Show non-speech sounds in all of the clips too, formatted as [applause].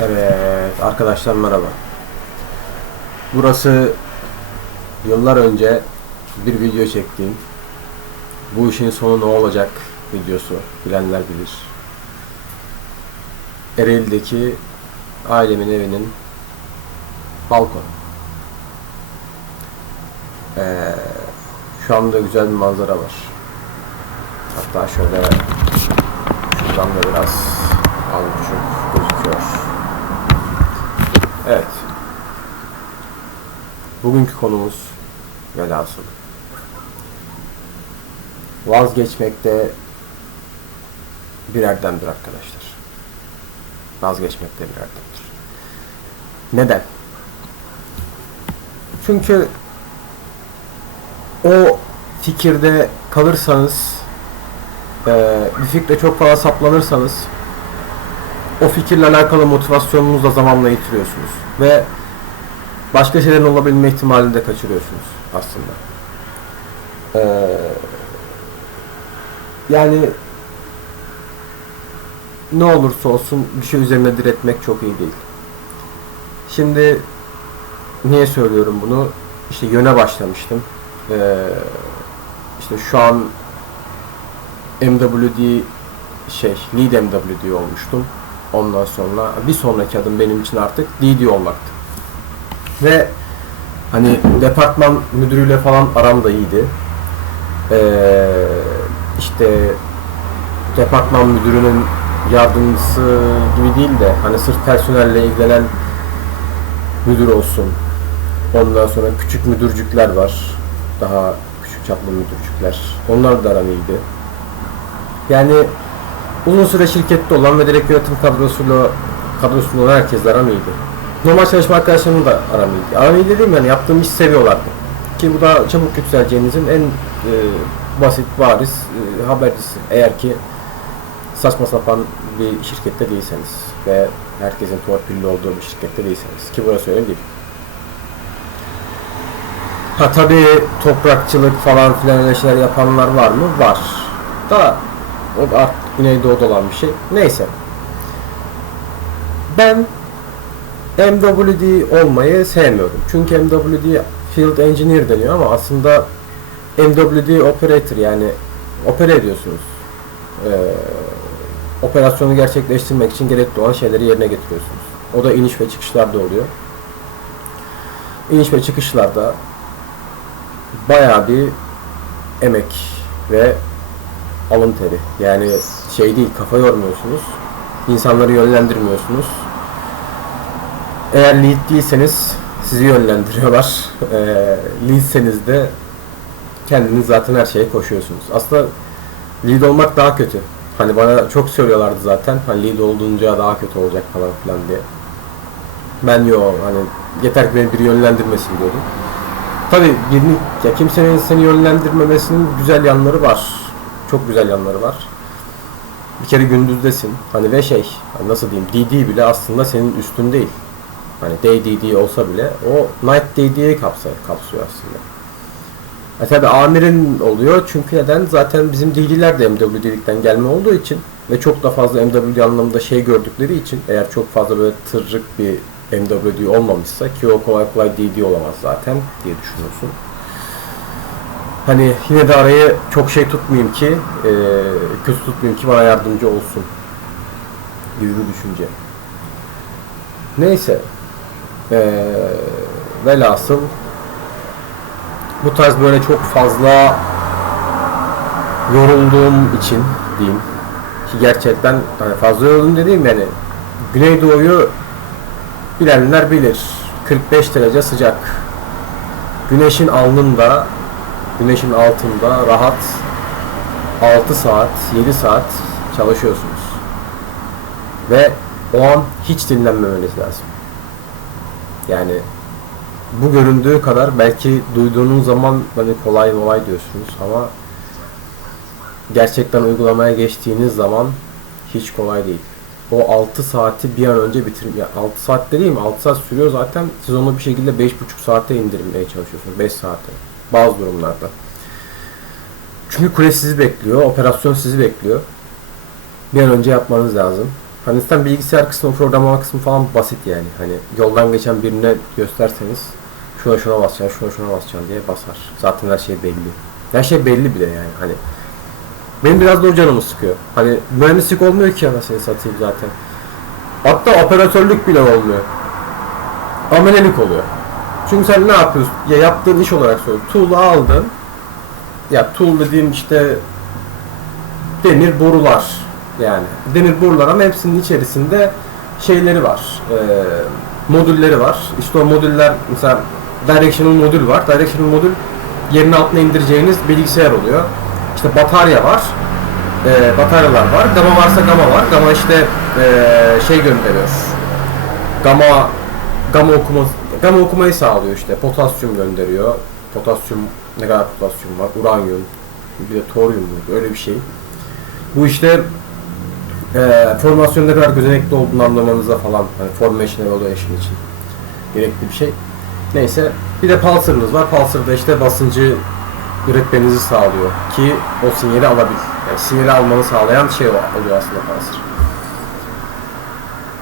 Evet arkadaşlar merhaba. Burası yıllar önce bir video çektiğim bu işin sonu ne olacak videosu bilenler bilir. Ereğli'deki ailemin evinin balkonu. Ee, şu anda güzel bir manzara var. Hatta şöyle şuradan da biraz az buçuk gözüküyor. Evet. Bugünkü konumuz velhasıl. Vazgeçmekte bir erdemdir arkadaşlar. Vazgeçmekte bir erdemdir. Neden? Çünkü o fikirde kalırsanız bir fikre çok fazla saplanırsanız o fikirle alakalı motivasyonunuzu da zamanla yitiriyorsunuz. Ve başka şeylerin olabilme ihtimalini de kaçırıyorsunuz aslında. Ee, yani ne olursa olsun bir şey üzerine diretmek çok iyi değil. Şimdi niye söylüyorum bunu? İşte yöne başlamıştım. Ee, işte şu an MWD şey, lead MWD olmuştum. Ondan sonra bir sonraki adım benim için artık DD olmaktı. Ve hani departman müdürüyle falan aram da iyiydi. Ee, işte departman müdürünün yardımcısı gibi değil de hani sırf personelle ilgilenen müdür olsun. Ondan sonra küçük müdürcükler var. Daha küçük çaplı müdürcükler. Onlar da aram iyiydi. Yani uzun süre şirkette olan ve direkt yönetim kadrosuyla kadrosunda olan herkesle aram. Normal çalışma arkadaşlarımın da aram iyiydi. Aram iyi dediğim yani yaptığım işi seviyorlardı. Ki bu da çabuk yükseleceğinizin en e, basit, bariz e, habercisi. Eğer ki saçma sapan bir şirkette değilseniz ve herkesin torpilli olduğu bir şirkette değilseniz. Ki burası öyle değil. Ha tabii toprakçılık falan filan öyle şeyler yapanlar var mı? Var. Da o artık Güneydoğu'da olan bir şey. Neyse. Ben MWD olmayı sevmiyorum. Çünkü MWD Field Engineer deniyor ama aslında MWD Operator yani opera ediyorsunuz. Ee, operasyonu gerçekleştirmek için gerekli olan şeyleri yerine getiriyorsunuz. O da iniş ve çıkışlarda oluyor. İniş ve çıkışlarda bayağı bir emek ve alın teri. Yani şey değil kafa yormuyorsunuz. İnsanları yönlendirmiyorsunuz. Eğer lead değilseniz sizi yönlendiriyorlar. [laughs] Eee leadseniz de kendiniz zaten her şeye koşuyorsunuz. Aslında lead olmak daha kötü. Hani bana çok söylüyorlardı zaten. Hani lead olduğunca daha kötü olacak falan filan diye. Ben yo hani yeter ki beni biri yönlendirmesin diyordum. Tabii birini, ya kimsenin seni yönlendirmemesinin güzel yanları var. Çok güzel yanları var. Bir kere gündüzdesin. Hani ve şey, hani nasıl diyeyim, DD bile aslında senin üstün değil. Hani day DD olsa bile o night DD'yi kapsar, kapsıyor aslında. E tabi amirin oluyor çünkü neden? Zaten bizim DD'ler de MWD'likten gelme olduğu için ve çok da fazla MWD anlamında şey gördükleri için eğer çok fazla böyle tırrık bir MWD olmamışsa ki o kolay kolay DD olamaz zaten diye düşünüyorsun. Hani yine de arayı çok şey tutmayayım ki, e, kötü tutmayayım ki bana yardımcı olsun gibi bir düşünce. Neyse. E, velhasıl bu tarz böyle çok fazla yorulduğum için diyeyim ki gerçekten hani fazla yoruldum dediğim yani Güneydoğu'yu bilenler bilir. 45 derece sıcak. Güneşin alnında, güneşin altında rahat 6 saat, 7 saat çalışıyorsunuz. Ve o an hiç dinlenmemeniz lazım. Yani bu göründüğü kadar belki duyduğunuz zaman hani kolay kolay diyorsunuz ama gerçekten uygulamaya geçtiğiniz zaman hiç kolay değil. O 6 saati bir an önce bitirin. Ya 6 saat dediğim 6 saat sürüyor zaten. Siz onu bir şekilde 5,5 saate indirmeye çalışıyorsunuz. 5 saate. Bazı durumlarda. Çünkü kule sizi bekliyor. Operasyon sizi bekliyor. Bir an önce yapmanız lazım. Hani sen bilgisayar kısmı, programlama kısmı falan basit yani. Hani yoldan geçen birine gösterseniz şuna şuna basacaksın, şuna şuna basacaksın diye basar. Zaten her şey belli. Her şey belli bile yani hani. Benim biraz da o canımı sıkıyor. Hani mühendislik olmuyor ki anasını satayım zaten. Hatta operatörlük bile olmuyor. Amelelik oluyor. Çünkü sen ne yapıyorsun? Ya yaptığın iş olarak söylüyorum. Tool'u aldın. Ya tool dediğim işte demir borular yani. Demir borular ama hepsinin içerisinde şeyleri var. E, modülleri var. İşte o modüller mesela directional modül var. Directional modül yerin altına indireceğiniz bilgisayar oluyor. İşte batarya var. E, bataryalar var. Gama varsa gama var. Gama işte e, şey gönderiyor. Gama gama okuma gama okumayı sağlıyor işte. Potasyum gönderiyor. Potasyum ne kadar potasyum var? Uranyum bir de toryum mu? Öyle bir şey. Bu işte e, formasyon ne kadar gözenekli olduğunu anlamanıza falan hani formation evaluation için gerekli bir şey. Neyse bir de pulsar'ınız var. Pulsar'da işte basıncı üretmenizi sağlıyor ki o sinyali alabil. Yani sinyali almanı sağlayan şey oluyor aslında pulsar.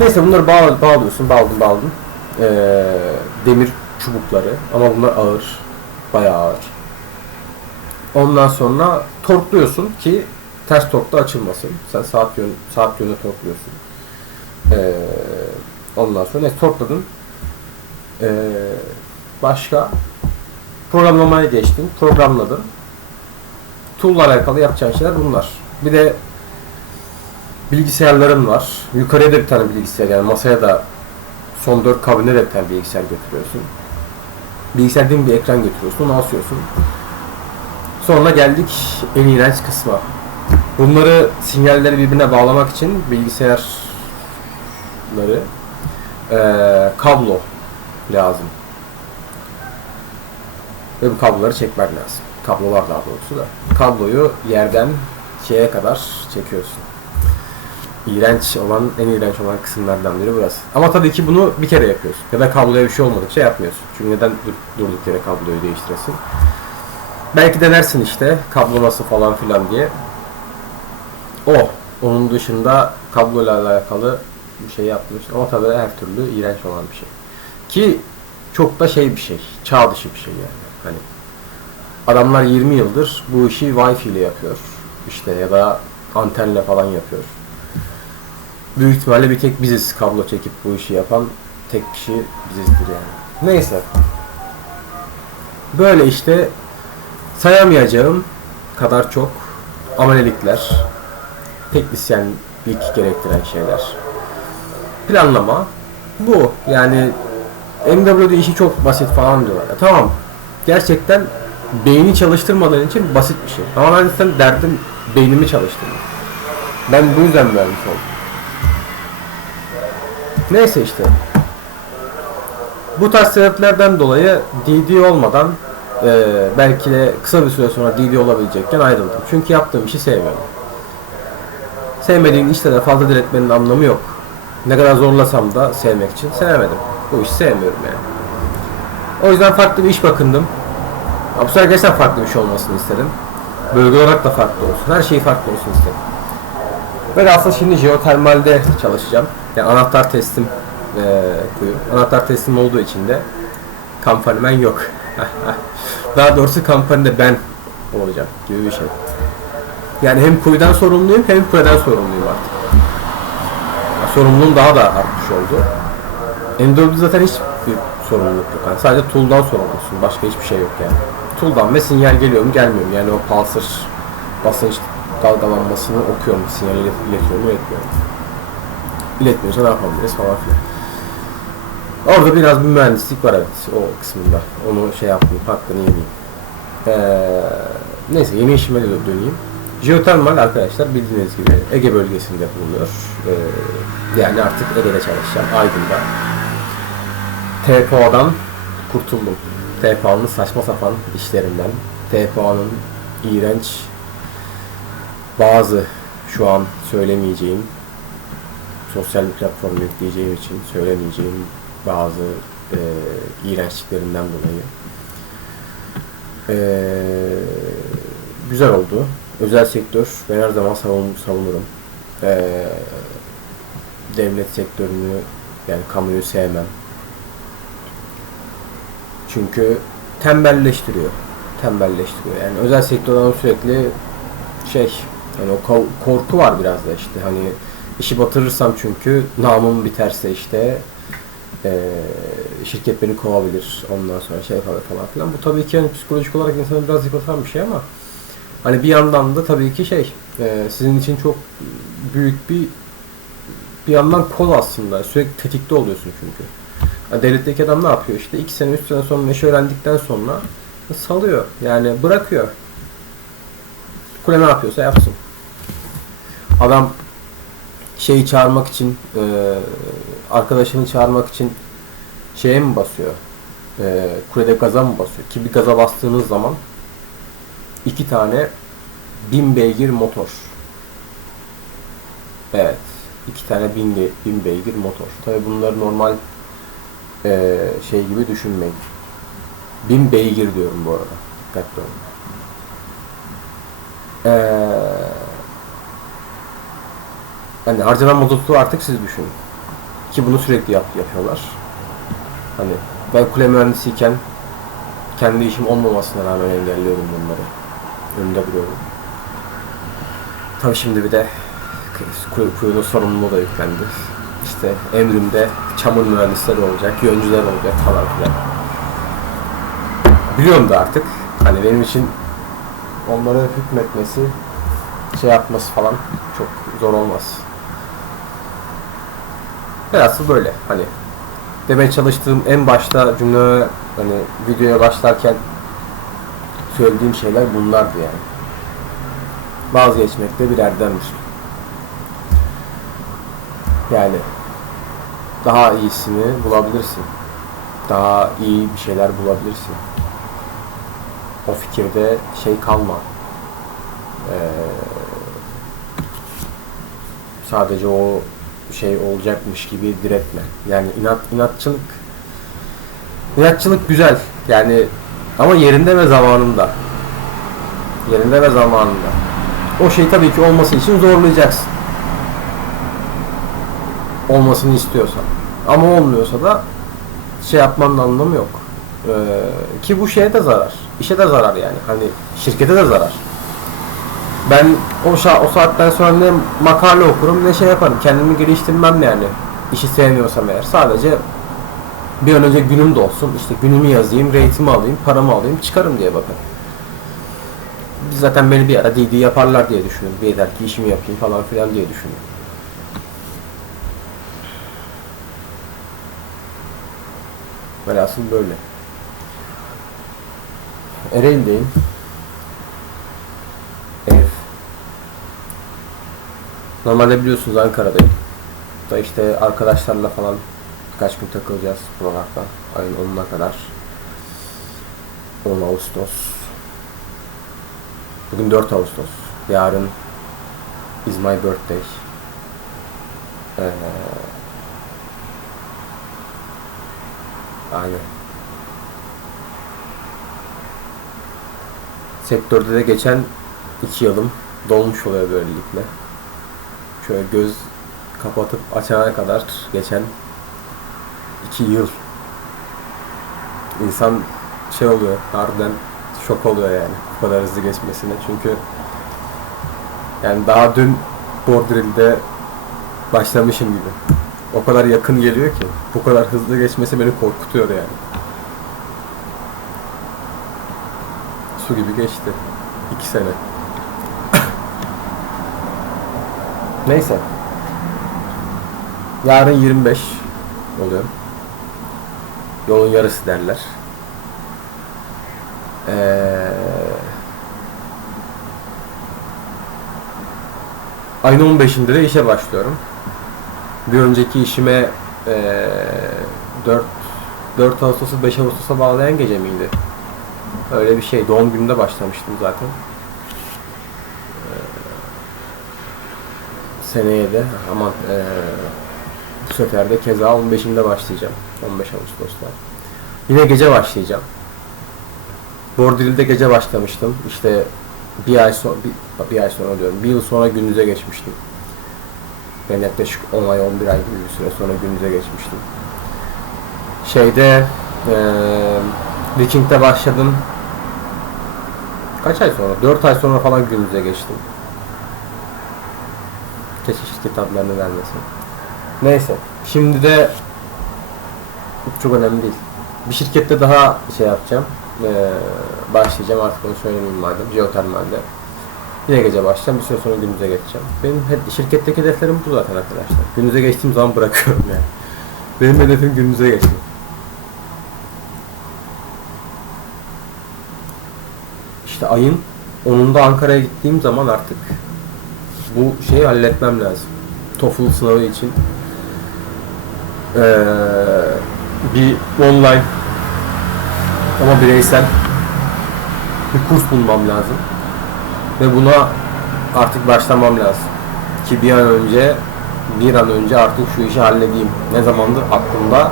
Neyse bunları bağ, bağlıyorsun. Bağladın bağladın. Ee, demir çubukları ama bunlar ağır. Bayağı ağır. Ondan sonra torkluyorsun ki ters torkta açılmasın. Sen saat yön saat yönü torkluyorsun. Ee, ondan sonra neyse torkladın. Ee, başka programlamaya geçtin. Programladın. Tool'la alakalı yapacağın şeyler bunlar. Bir de bilgisayarların var. Yukarıya da bir tane bilgisayar yani masaya da son dört kabine de bir tane bilgisayar götürüyorsun. Bilgisayar bir ekran götürüyorsun, onu asıyorsun. Sonra geldik en iğrenç kısma. Bunları sinyalleri birbirine bağlamak için bilgisayarları eee kablo lazım. Ve bu kabloları çekmek lazım. Kablolar daha doğrusu da. Kabloyu yerden şeye kadar çekiyorsun. İğrenç olan, en iğrenç olan kısımlardan biri burası. Ama tabii ki bunu bir kere yapıyorsun. Ya da kabloya bir şey olmadıkça yapmıyorsun. Çünkü neden dur- durduk yere kabloyu değiştiresin? Belki denersin işte kablo nasıl falan filan diye. O. Onun dışında kabloyla alakalı bir şey yapmış. Ama tabii her türlü iğrenç olan bir şey. Ki çok da şey bir şey. Çağ dışı bir şey yani. Hani adamlar 20 yıldır bu işi Wi-Fi ile yapıyor. İşte ya da antenle falan yapıyor. Büyük ihtimalle bir tek biziz kablo çekip bu işi yapan tek kişi bizizdir yani. Neyse. Böyle işte sayamayacağım kadar çok amelelikler, teknisyenlik gerektiren şeyler. Planlama bu. Yani MW'de işi çok basit falan diyorlar. Tamam. Gerçekten beyni çalıştırmadığın için basit bir şey. Ama ben sen derdim beynimi çalıştırmak. Ben bu yüzden mühendis oldum. Neyse işte. Bu tarz sebeplerden dolayı DD olmadan e, belki de kısa bir süre sonra DD olabilecekken ayrıldım. Çünkü yaptığım işi sevmiyorum. Sevmediğin işte de fazla diretmenin anlamı yok. Ne kadar zorlasam da sevmek için sevemedim. Bu işi sevmiyorum yani. O yüzden farklı bir iş bakındım. Ya Bu sefer farklı bir şey olmasını istedim. Bölge olarak da farklı olsun. Her şey farklı olsun istedim. Ve aslında şimdi jeotermalde çalışacağım. Yani anahtar teslim eee kuyu. Anahtar teslim olduğu için de kampanimen yok. [laughs] Daha doğrusu kampanide ben olacağım gibi bir şey. Yani hem kuyudan sorumluyum hem kuleden sorumluyum artık. Ya sorumluluğum daha da artmış oldu. M4'de zaten hiç bir sorumluluk yok. Yani sadece tool'dan sorumlusun. Başka hiçbir şey yok yani. Tool'dan ve sinyal geliyor mu gelmiyor mu? Yani o pulsar basınç dalgalanmasını okuyorum. Sinyali ilet- iletiyor mu iletmiyor mu? İletmiyorsa ne yapabiliriz falan filan. Orada biraz bir mühendislik var evet o kısmında. Onu şey yapmayayım, hakkını yemeyeyim. Ee, neyse yeni işime de döneyim. Jeotermal arkadaşlar bildiğiniz gibi Ege bölgesinde bulunuyor. Ee, yani artık Ege'de çalışacağım, Aydın'da. TPO'dan kurtuldum. TPO'nun saçma sapan işlerinden. TPO'nun iğrenç bazı şu an söylemeyeceğim sosyal bir platform yükleyeceğim için söylemeyeceğim bazı e, iğrençliklerinden dolayı. E, güzel oldu. Özel sektör ben her zaman savun, savunurum. E, devlet sektörünü yani kamuyu sevmem. Çünkü tembelleştiriyor. Tembelleştiriyor. Yani özel sektörden sürekli şey hani o ko- korku var biraz da işte hani işi batırırsam çünkü namım biterse işte eee, şirket beni kovabilir ondan sonra şey yapar falan filan. Bu tabii ki yani psikolojik olarak insanı biraz yıpratan bir şey ama hani bir yandan da tabii ki şey eee, sizin için çok büyük bir bir yandan kol aslında. Sürekli tetikte oluyorsun çünkü. Ya devletteki adam ne yapıyor işte? 2 sene 3 sene sonra işi öğrendikten sonra salıyor. Yani bırakıyor. Kule ne yapıyorsa yapsın. Adam şeyi çağırmak için e, arkadaşını çağırmak için şeye mi basıyor? E, kulede gaza mı basıyor? Ki bir gaza bastığınız zaman iki tane bin beygir motor. Evet. iki tane bin, bin beygir motor. Tabi bunları normal e, şey gibi düşünmeyin. Bin beygir diyorum bu arada. Dikkatli olun. Eee hani harcanan mazotu artık siz düşünün. Ki bunu sürekli yap, yapıyorlar. Hani ben kule mühendisiyken kendi işim olmamasına rağmen engelliyorum bunları. Önünde duruyorum. Tabii şimdi bir de kuyu- kuyunun sorumluluğu da yüklendi. İşte emrimde çamur mühendisleri olacak, yöncüler olacak falan filan. Biliyorum da artık. Hani benim için onlara hükmetmesi, şey yapması falan çok zor olmaz. Velhasıl böyle hani demeye çalıştığım en başta cümle hani videoya başlarken söylediğim şeyler bunlardı yani. Vazgeçmek de bir erdemdir. Yani daha iyisini bulabilirsin. Daha iyi bir şeyler bulabilirsin. O fikirde şey kalma. Ee, sadece o şey olacakmış gibi diretme. Yani inat inatçılık inatçılık güzel. Yani ama yerinde ve zamanında. Yerinde ve zamanında. O şey tabii ki olması için zorlayacaksın. Olmasını istiyorsan. Ama olmuyorsa da şey yapmanın anlamı yok. Ee, ki bu şeye de zarar. İşe de zarar yani. Hani şirkete de zarar. Ben o, o saatten sonra ne makale okurum ne şey yaparım. Kendimi geliştirmem yani. İşi sevmiyorsam eğer. Sadece bir an önce günüm de olsun. İşte günümü yazayım, reytimi alayım, paramı alayım, çıkarım diye. Biz zaten beni bir ara DD yaparlar diye düşünüyorum. Bir eder ki işimi yapayım falan filan diye düşünüyorum. Velhasıl böyle. Ereğli'deyim. Normalde biliyorsunuz Ankara'dayım. Da işte arkadaşlarla falan birkaç gün takılacağız buralarda. Ayın 10'una kadar. 10 Ağustos. Bugün 4 Ağustos. Yarın is my birthday. Ee, aynen. Sektörde de geçen iki yılım dolmuş oluyor böylelikle. Şöyle göz kapatıp açana kadar geçen iki yıl. İnsan şey oluyor, harbiden şok oluyor yani bu kadar hızlı geçmesine. Çünkü yani daha dün Bordril'de başlamışım gibi. O kadar yakın geliyor ki bu kadar hızlı geçmesi beni korkutuyor yani. Su gibi geçti. İki sene. Neyse. Yarın 25 oluyor. Yolun yarısı derler. Ee, ayın 15'inde de işe başlıyorum. Bir önceki işime ee, 4 4 Ağustos'u 5 Ağustos'a bağlayan gece miydi? Öyle bir şey. Doğum gününde başlamıştım zaten. Seneye de aman ee, bu sefer de keza 15'inde başlayacağım. 15 Ağustos'ta. Yine gece başlayacağım. Bordril'de gece başlamıştım. İşte bir ay sonra bir, bir ay sonra diyorum. Bir yıl sonra gündüze geçmiştim. Ben yaklaşık 10 ay 11 ay gibi bir süre sonra günümüze geçmiştim. Şeyde eee Viking'de başladım. Kaç ay sonra? 4 ay sonra falan günümüze geçtim. Keşke şirket adlarını vermesin. Neyse. Şimdi de çok önemli değil. Bir şirkette daha şey yapacağım. Ee, başlayacağım artık onu söylemeyeyim madem. Jeotermalde. Yine gece başlayacağım. Bir süre sonra günümüze geçeceğim. Benim şirketteki hedeflerim bu zaten arkadaşlar. Günümüze geçtiğim zaman bırakıyorum yani. Benim hedefim günümüze geçmek. İşte ayın 10'unda Ankara'ya gittiğim zaman artık bu şeyi halletmem lazım. TOEFL sınavı için ee, bir online ama bireysel bir kurs bulmam lazım. Ve buna artık başlamam lazım. Ki bir an önce bir an önce artık şu işi halledeyim. Ne zamandır aklımda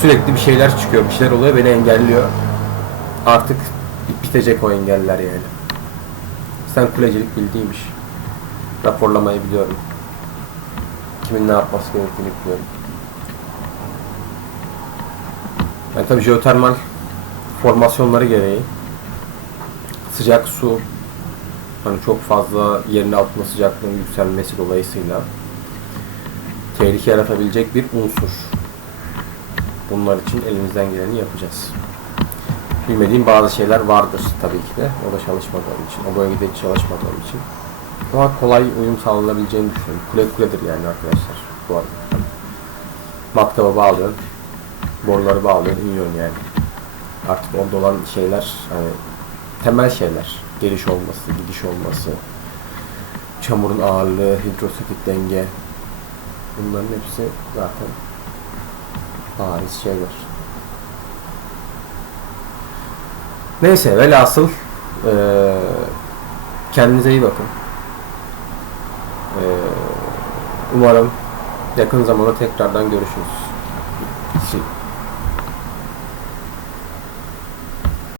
sürekli bir şeyler çıkıyor, bir şeyler oluyor, beni engelliyor. Artık bit- bitecek o engeller yani. Sen kulecilik bildiğim iş. Raporlamayı biliyorum. Kimin ne yapması gerektiğini biliyorum. Yani tabii jeotermal formasyonları gereği sıcak su hani çok fazla yerin altında sıcaklığın yükselmesi dolayısıyla tehlike yaratabilecek bir unsur. Bunlar için elimizden geleni yapacağız. Bilmediğim bazı şeyler vardır tabii ki de. O da çalışmadığım için. O bölgede hiç çalışmadığım için. Ama kolay uyum sağlanabileceğini düşünüyorum. Kule kuledir yani arkadaşlar. Bu arada. Matkaba bağlıyorsun. Boruları bağlıyorsun. iniyorsun yani. Artık orada olan şeyler hani temel şeyler. Geliş olması, gidiş olması, çamurun ağırlığı, hidrostatik denge. Bunların hepsi zaten bariz şeyler. Neyse velhasıl eee kendinize iyi bakın. Eee, umarım yakın zamanda tekrardan görüşürüz.